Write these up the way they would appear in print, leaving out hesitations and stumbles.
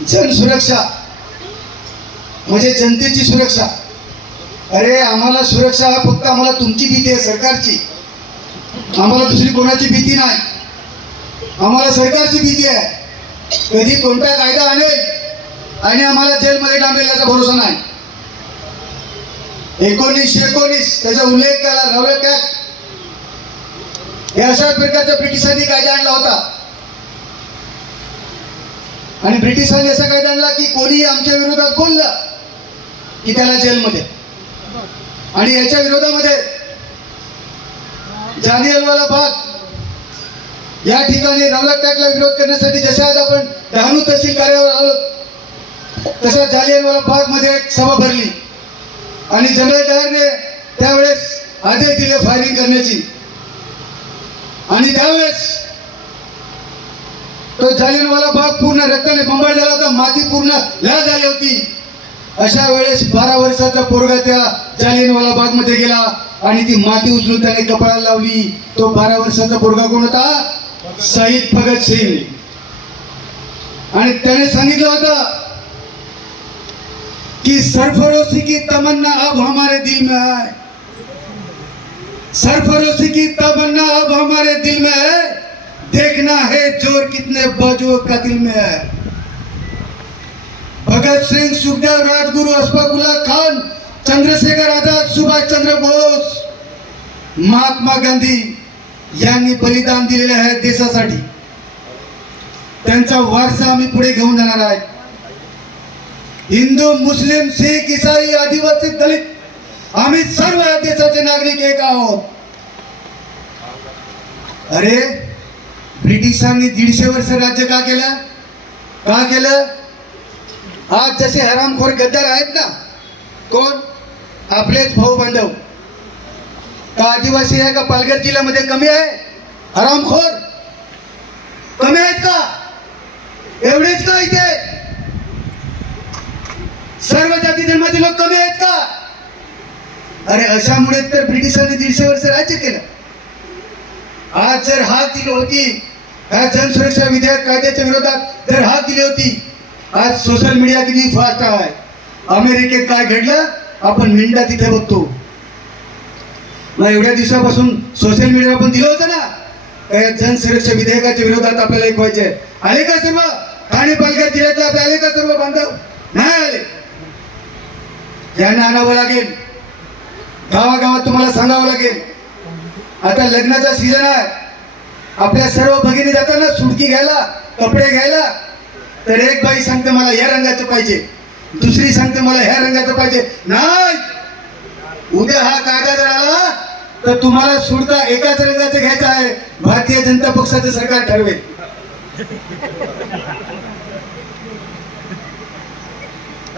जनसुरक्षा म्हणजे जनतेची सुरक्षा. अरे आम्हाला सुरक्षा फक्त आम्हाला तुमची भीती आहे, सरकारची. आम्हाला दुसरी कोणाची भीती नाही. आम्हाला सरकारची भीती आहे. कधी कोणता कायदा आणेल आणि आम्हाला जेलमध्ये टांबेल याचा भरोसा नाही. 1919 त्याचा उल्लेख केला, रॉबर्ट ॲक्ट. हे अशा प्रकारचा ब्रिटिशांनी कायदा आणला होता. आणि ब्रिटिशांनी असा कायदा आणला की कोणी आमच्या विरोधात बोललं की त्याला जेलमध्ये. आणि याच्या विरोधामध्ये जालियनवाला बाग या ठिकाणी रॉबर्ट ॲक्टला विरोध करण्यासाठी जसं आज आपण डहाणू तहसील कार्यालयावर आलो तसं जालियनवाला बागमध्ये एक सभा भरली आणि जनरल डायरने त्यावेळेस आदेश दिले फायरिंग करण्याची. आणि त्यावेळेस तो जालियनवाला बाग पूर्ण रक्ताने बंबाळ झाला होता, माती पूर्ण लाल झाली होती. अशा वेळेस 12 वर्षाचा पोरगा त्या जालियनवाला बागमध्ये गेला आणि ती माती उचलून त्याने कपाळाला लावली. तो 12 वर्षाचा पोरगा कोण होता? शहीद भगतसिंग. आणि त्याने सांगितलं होतं कि सरफरोशी की तमन्ना अब हमारे दिल में है, सरफरोशी की तमन्ना अब हमारे दिल में है, देखना है जोर कितने बाजुओं का दिल में है. भगत सिंह, सुखदेव, राजगुरु, अशफाकुल्ला खान, चंद्रशेखर आझाद, सुभाष चंद्र बोस, महात्मा गांधी यांनी बलिदान दिलेले आहे देशासाठी. त्यांचा वारसा आम्ही पुढे घेऊन जाणार आहे. हिंदू, मुस्लिम, शीख, ईसाई, आदिवासी, दलित आम्ही सर्व या देशाचे नागरिक एक आहोत. अरे ब्रिटिशांनी 150 वर्ष राज्य का केलं? का केलं? आज जसे हरामखोर गद्दार आहेत ना, कोण? आपलेच भाऊ बांधव. का आदिवासी आहे का पालघर जिल्ह्यामध्ये कमी आहे हरामखोर? कमी आहेत का? एवढेच का इथे सर्व जाती धर्माचे लोक कमी आहेत का? अरे अशामुळे तर ब्रिटिशांनी 150 वर्ष राज्य केलं. आज जर हाक दिली होती ह्या जनसुरक्षा विधेयक कायद्याच्या विरोधात, जर हाक दिली होती, आज सोशल मीडिया किती फास्ट आहे. अमेरिकेत काय घडलं आपण मिनिटात तिथे बघतो. मग एवढ्या दिवसापासून सोशल मीडियावर पण दिलं होतं ना या जनसुरक्षा विधेयकाच्या विरोधात आपल्याला एक व्हायचे. आले का सर्व ठाणे पालघर जिल्ह्यातले आपले आले का सर्व बांधव? नाही आले. यांना आणावं लागेल, गावागावात तुम्हाला सांगावं लागेल. आता लग्नाचा सीझन आहे. आपल्या सर्व भगिनी जाताना सुटकी घ्यायला, कपडे घ्यायला, तर एक बाई सांगते मला या रंगाचं पाहिजे, दुसरी सांगते मला ह्या रंगाचं पाहिजे. नाही, उद्या हा कायदा जर आला तर तुम्हाला सुटका एकाच रंगाचं घ्यायचं आहे. भारतीय जनता पक्षाचं सरकार ठरवेल.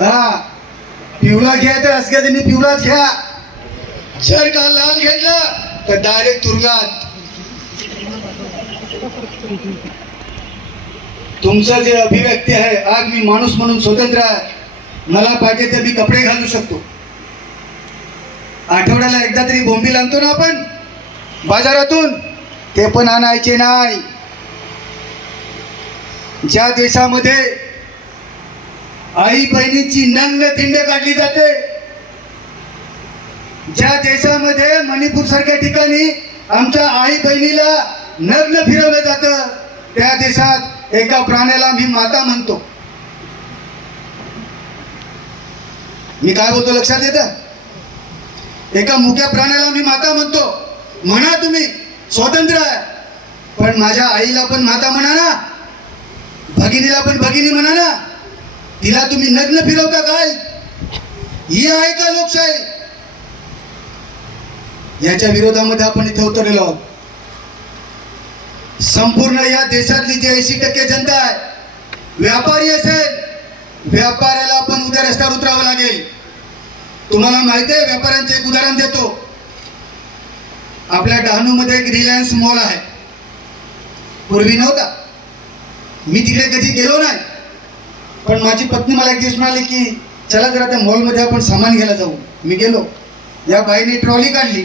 हा पिवळा घ्यायचं असल्याने पिवळाच घ्या. जर का लाल घेतला तर डायरेक्ट तुरुंगात. तुमचं जे अभिव्यक्ती आहे, आज मी माणूस म्हणून स्वतंत्र आहे, मला पाहिजे ते मी कपडे घालू शकतो. आठवड्याला एकदा तरी बोंबील आणतो ना आपण बाजारातून, ते पण आणायचे नाही. ज्या देशामध्ये आई बहिणीची नंग थिंड काढली जाते, ज्या देशामध्ये मणिपूर सारख्या ठिकाणी आमच्या आई बहिणीला नग्न फिरवलं जातं, त्या देशात एका प्राण्याला मी माता म्हणतो. मी काय बोलतो लक्षात येतं? एका मुक्या प्राण्याला मी माता म्हणतो. म्हणा तुम्ही स्वतंत्र आहे, पण माझ्या आईला पण माता म्हणा ना, भगिनीला पण भगिनी म्हणा ना. तिला तुम्ही नग्न फिरवता काय? ही आहे का लोकशाही? याच्या विरोधामध्ये आपण इथे उतरलेलो आहोत. संपूर्ण या देशातली जी 80% जनता आहे, व्यापारी असेल, व्यापाऱ्याला पण उद्या रस्त्यावर उतरावं लागेल. तुम्हाला माहिती आहे, व्यापाऱ्यांचं एक उदाहरण देतो. आपल्या डहाणूमध्ये एक रिलायन्स मॉल आहे. पूर्वी नव्हता, मी तिकडे कधी गेलो नाही, पण माझी पत्नी मला एक दिवस म्हणाली की चला जरा त्या मॉलमध्ये आपण सामान घ्यायला जाऊ. मी गेलो. या बाईने ट्रॉली काढली.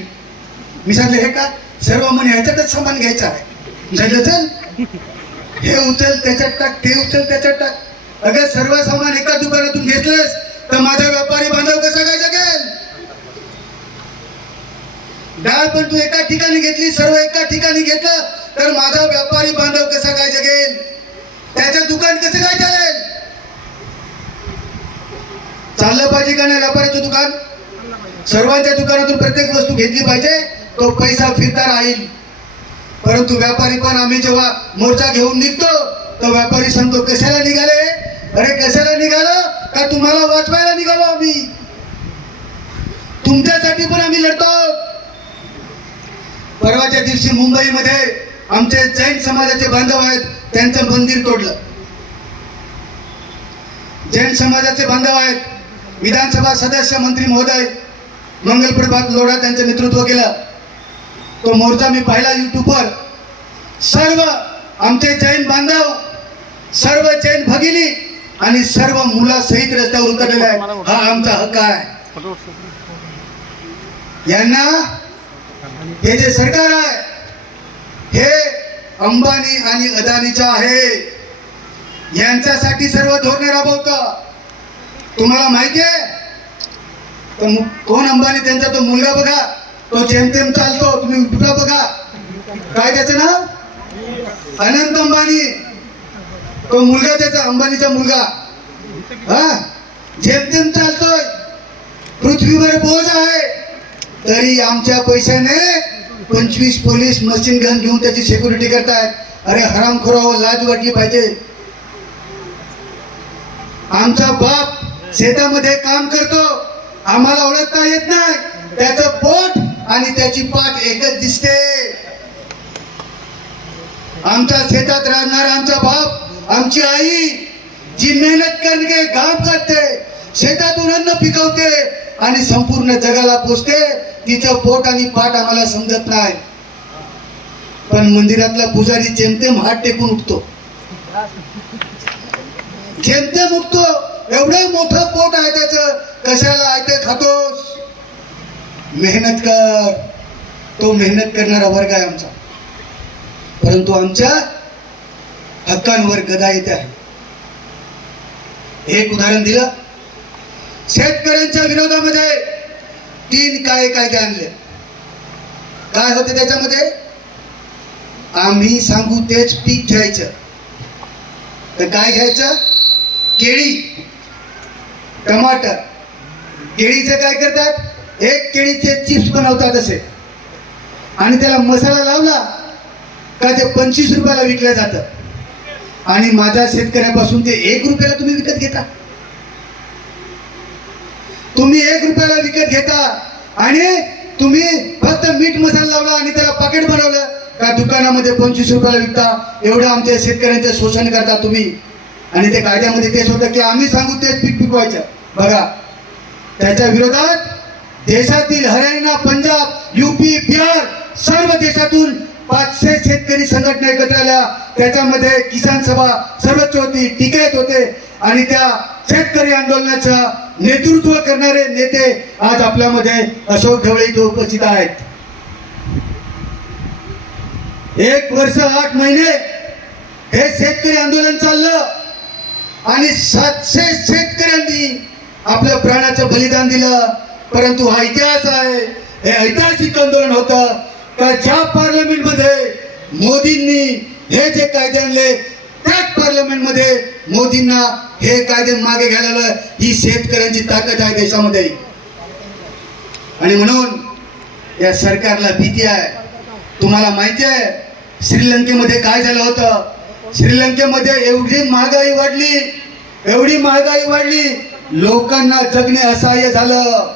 मी सांगितलं हे का? सर्व म्हणे ह्याच्यातच सामान घ्यायचं आहे. सांगितलं चल, हे उचल त्याच्यात टाक, ते उचल त्याच्यात टाक. अगं सर्व सामान एका दुकानातून घेतलंस तर माझा व्यापारी बांधव कसा काय जगेल? डाळ पण तू एका ठिकाणी घेतली, सर्व एका ठिकाणी घेतलं तर माझा व्यापारी बांधव कसा काय जगेल? त्याचं दुकान कसं काय चालेल? चाललं पाहिजे का नाही व्यापाराचं दुकान? सर्वांच्या दुकानातून प्रत्येक वस्तू घेतली पाहिजे, तो पैसा फिरता राहील. परंतु व्यापारी पण आम्ही जेव्हा मोर्चा घेऊन निघतो तो व्यापारी सांगतो कशाला निघाले? अरे कशाला निघालो? का तुम्हाला वाचवायला निघालो आम्ही? तुमच्यासाठी पण आम्ही लढतो. परवाच्या दिवशी मुंबईमध्ये आमचे जैन समाजाचे बांधव आहेत, त्यांचं मंदिर तोडलं. जैन समाजाचे बांधव आहेत, विधानसभा सदस्य मंत्री महोदय मंगलप्रभात लोढा त्यांचं नेतृत्व केलं. तो मोर्चा मी पाहिला युट्यूबवर. सर्व आमचे जैन बांधव, सर्व जैन भगिनी आणि सर्व मुलासहित रस्त्यावर उतरलेले आहेत. हा आमचा हक्क आहे. यांना हे जे सरकार आहे हे अंबानी आणि अदानीचं आहे. यांच्यासाठी सर्व धोरणे राबवतं. तुम्हाला माहिती आहे कोण अंबानी? त्यांचा तो मुलगा बघा, तो जेमतेम चालतो. तुम्ही कुठला बघा, काय त्याचं नाव? अनंत अंबानी. तो मुलगा त्याचा, अंबानीचा मुलगा, हा जेमतेम चालतोय. पृथ्वीवर बोज आहे तरी आमच्या पैशाने 25 पोलीस मशीन गन घेऊन त्याची सिक्युरिटी करतायत. अरे हरामखोरावर लाज वाटली पाहिजे. आमचा बाप शेतामध्ये काम करतो, आम्हाला ओळखता येत नाही. त्याचं पोट आणि त्याची पाठ एकच दिसते. आमच्या शेतात राहणार आमचा बाप, आमची आई जी मेहनत करते, घाम काढते, शेतातून अन्न पिकवते आणि संपूर्ण जगाला पोचते, तिचं पोट आणि पाठ आम्हाला समजत नाही. पण मंदिरातला पुजारी जेमतेम हात टेकून उठतो, जेमतेम उठतो. एवढं मोठं पोट आहे त्याचं, कशाला आहे ते खातोस? मेहनत कर. तो मेहनत करणारा वर्ग आहे आमचा. परंतु आमच्या हक्कांवर गदा येते आहे. एक उदाहरण दिलं, शेतकऱ्यांच्या विरोधामध्ये 3 कायदे आणले. काय होते त्याच्यामध्ये? आम्ही सांगू तेच पीक घ्यायचं. तर काय घ्यायचं? केळी, टमाटर. केळीचे काय करतात? एक केळीचे चिप्स बनवतात असे, आणि त्याला मसाला लावला का ते 25 रुपयाला विकलं जातं. आणि माझ्या शेतकऱ्यापासून ते 1 रुपयाला तुम्ही विकत घेता. तुम्ही 1 रुपयाला विकत घेता आणि तुम्ही फक्त मीठ मसाला लावला आणि त्याला पाकिट बनवलं का दुकानामध्ये 25 रुपयाला विकता. एवढं आमच्या शेतकऱ्यांचं शोषण करता तुम्ही. आणि ते कायद्यामध्ये तेच होतं की आम्ही सांगू तेच पीक पिकवायचं. बघा, त्याच्या विरोधात देशातील हरियाणा, पंजाब, यूपी, बिहार सर्व देशातून 500 शेतकरी संघटना एकत्र आल्या. त्याच्यामध्ये किसान सभा सर्वोच्च होती, टिकैत होते. आणि त्या शेतकरी आंदोलनाचं नेतृत्व करणारे नेते आज आपल्यामध्ये अशोक ढवळे इथे उपस्थित आहेत. 1 वर्ष 8 महिने हे शेतकरी आंदोलन चाललं आणि 700 शेतकऱ्यांनी आपल्या प्राणाचं बलिदान दिलं. परंतु हा इतिहास आहे. हे ऐतिहासिक आंदोलन होतं का ज्या पार्लमेंटमध्ये मोदींनी हे जे कायदे आणले त्याच पार्लमेंटमध्ये मोदींना हे कायदे मागे घ्यायला. ही शेतकऱ्यांची ताकद आहे देशामध्ये. आणि म्हणून या सरकारला भीती आहे. तुम्हाला माहिती आहे श्रीलंकेमध्ये काय झालं होतं? श्रीलंकेमध्ये एवढी महागाई वाढली, एवढी महागाई वाढली, लोकांना जगणे असहाय्य झालं.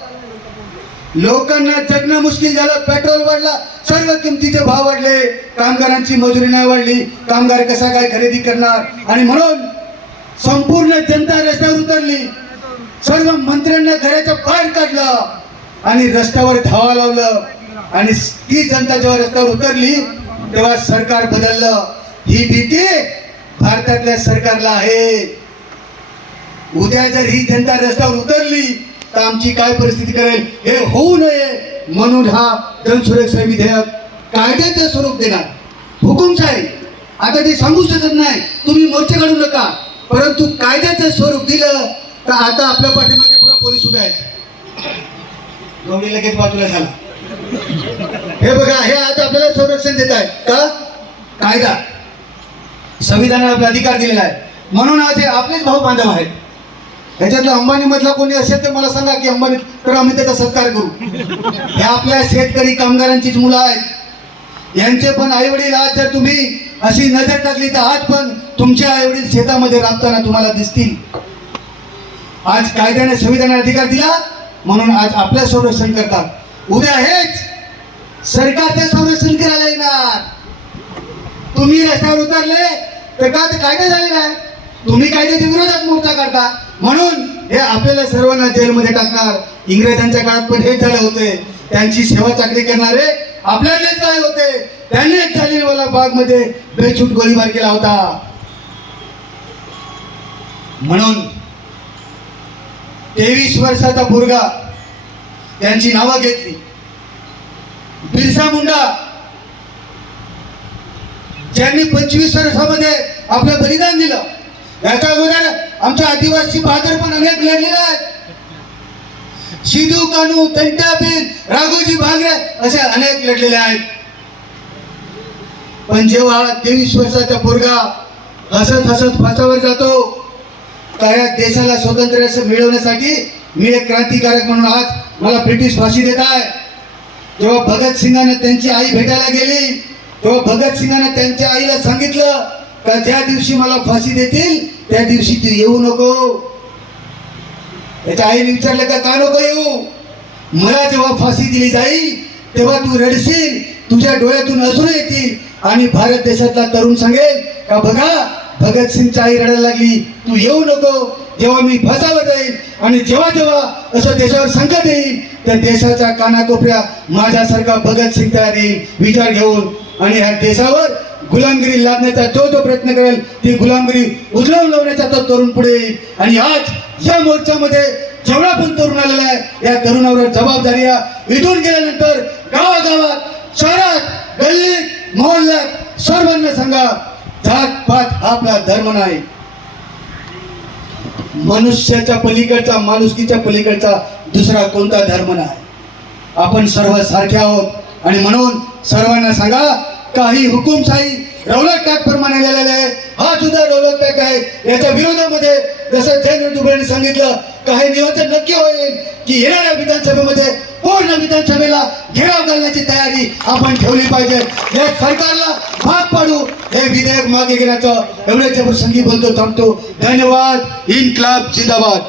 लोकांना जगणं मुश्किल झालं. पेट्रोल वाढला, सर्व किमतीचे भाव वाढले, कामगारांची मजुरी नाही वाढली. कामगार कसा काय खरेदी करणार? आणि म्हणून संपूर्ण जनता रस्त्यावर उतरली. सर्व मंत्र्यांना घराच्या बाहेर काढलं आणि रस्त्यावर धावा लावलं. आणि ती जनता जेव्हा रस्त्यावर उतरली तेव्हा सरकार बदललं. ही भीती भारतातल्या सरकारला आहे. उद्या जर ही जनता रस्त्यावर उतरली तर आमची काय परिस्थिती करेल हे होऊ नये म्हणून हा जनसुरक्षा विधेयक कायद्याचं स्वरूप देणार. हुकुमशाही आता ते सांगू शकत नाही, तुम्ही मोर्चे काढू नका. परंतु कायद्याचं स्वरूप दिलं तर आता आपल्या पाठीमागे बघा पोलीस उभे आहेत. गवळी लगेच बाजूला झाला. हे बघा, हे आज आपल्याला संरक्षण देत आहेत का? कायदा, संविधानाने आपला अधिकार दिलेला आहे. म्हणून आज हे आपलेच भाऊ बांधव आहेत. ह्याच्यातला अंबानी मधला कोणी असेल तर मला सांगा की अंबानी, तर आम्ही त्याचा सत्कार करू. हे आपल्या शेतकरी कामगारांचीच मुलं आहेत. यांचे पण आई वडील आज जर तुम्ही अशी नजर टाकली तर आज पण तुमचे आई वडील शेतामध्ये राबताना तुम्हाला दिसतील. आज कायद्याने संविधानाने अधिकार दिला म्हणून आज आपलं संरक्षण करतात. उद्या हेच सरकारचे संरक्षण करायला येणार. तुम्ही रस्त्यावर उतरले तर का ते कायदा झालेला आहे, तुम्ही कायद्याच्या विरोधात मोर्चा काढता म्हणून हे आपल्याला सर्वांना जेलमध्ये टाकणार. इंग्रजांच्या काळात पण हेच झाले होते. त्यांची सेवा चाकरी करणारे आपल्यालाच काय होते, त्यांनीच जालियनवाला बागमध्ये बेछूट गोळीबार केला होता. म्हणून 23 वर्षाचा पोरगा, त्यांची नावं घेतली. बिरसा मुंडा, ज्यांनी 25 वर्षामध्ये आपलं बलिदान दिलं. याच्या अगोदर आमच्या आदिवासी बहादूर पण अनेक लढलेले आहेत. सिद्धू कानू, तंटाबीर, राघोजी भांगरे असे अनेक लढलेले आहेत. पण जेव्हा 23 वर्षाचा पोरगा हसत हसत फासावर जातो, त्या देशाला स्वातंत्र्य मिळवण्यासाठी मी एक क्रांतिकारक म्हणून आज मला ब्रिटिश फाशी देत आहे. जेव्हा भगतसिंगाने त्यांची आई भेटायला गेली तेव्हा भगतसिंगाने त्यांच्या आईला सांगितलं का ज्या दिवशी मला फाशी देतील त्या दिवशी तू येऊ नको. त्याच्या आईने विचारलं का नको येऊ? मला जेव्हा फाशी दिली जाईल तेव्हा तू रडशील, तुझ्या डोळ्यातून अश्रू येतील आणि भारत देशातला तरुण सांगेल का बघा भगतसिंगची आई रडायला लागली, तू येऊ नको. जेव्हा मी फासावर जाईल आणि जेव्हा जेव्हा असं देशावर संकट येईल त्या देशाच्या कानाकोपऱ्या माझ्यासारखा भगतसिंग तयार येईल विचार घेऊन, आणि ह्या देशावर गुलामगिरी लादण्याचा जो प्रयत्न करेल ती गुलामगिरी उचलून लावण्याचा तो तरुण पुढे येईल. आणि आज या मोर्चामध्ये जेवढा पण तरुण आलेला आहे या तरुणावर जबाबदारी आहे. इथून गेल्यानंतर गावागावात, शहरात, गल्लीत, मोहल्ल्यात सर्वांना सांगा जात पात हा आपला धर्म नाही. मनुष्याच्या पलीकडचा, माणुसकीच्या पलीकडचा दुसरा कोणता धर्म नाही. आपण सर्व सारखे आहोत आणि म्हणून सर्वांना सांगा काही हुकुमशाही रौलट पॅक प्रमाणे लिहिलेला आहे, हा सुद्धा रौलट पॅक आहे. याच्या विरोधामध्ये जसं जयंत दुबळेंनी सांगितलं काही नियोजन नक्की होईल की येणाऱ्या विधानसभेमध्ये पूर्ण विधानसभेला घेराव घालण्याची तयारी आपण ठेवली पाहिजे. या सरकारला भाग पाडू, हे विधेयक मागे घेण्याचं एवढ्याच्या प्रसंगी बोलतो थांबतो. धन्यवाद. इन्क्लाब जिंदाबाद.